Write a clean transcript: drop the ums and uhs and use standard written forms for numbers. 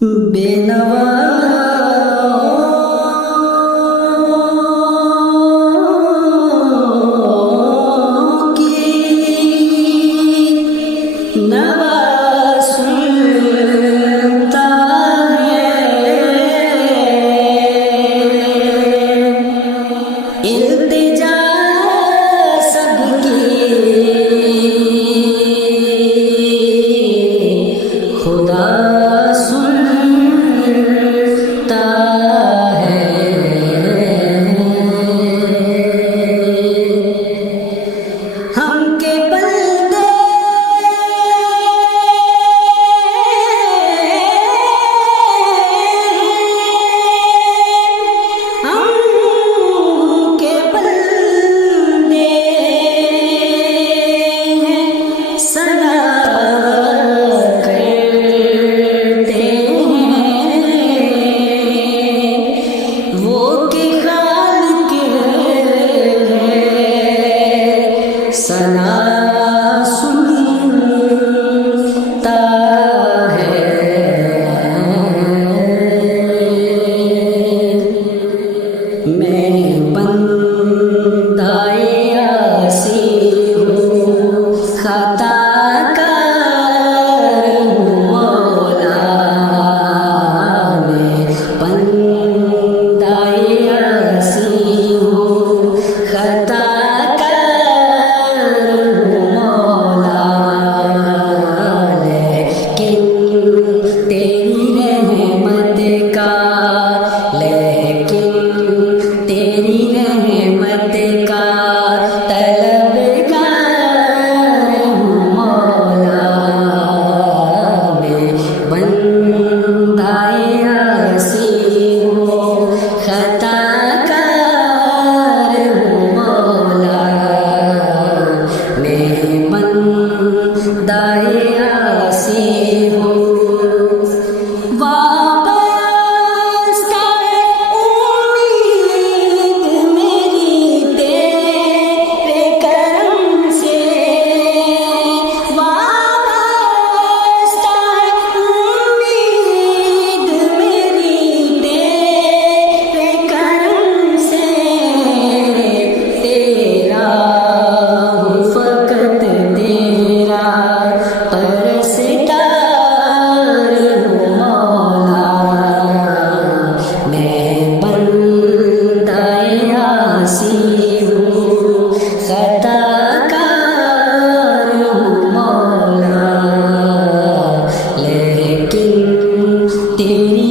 बेनवा की नवा सुनता है, इल्तिजा सबकी खुदा सुनता है। हम के बंदे हम के बंदे हैं, सना करते हैं वो के खालिक है, सना सुनता है। मैं बंदाए आसी हूँ, खताकार हूँ मौला। मैं बंदाए आसी हूँ, खताकार हूँ मौला। लेकिन तेरी रहमत का, लेकिन तेरी रहमत का तलबगार हूँ मौला। मैं बंदाए आसी हूँ, खताकार हूँ मौला। मैं बंदाए आसी हूँ। वापस कर उम्मीद मेरी तेरे करम से, वापस कर उम्मीद मेरी तेरे करम से। तेरा हूँ फकत तेरा परस्तार हूँ मौला। मैं बंदाए आसी हूँ, खताकार हूँ मौला। लेकिन तेरी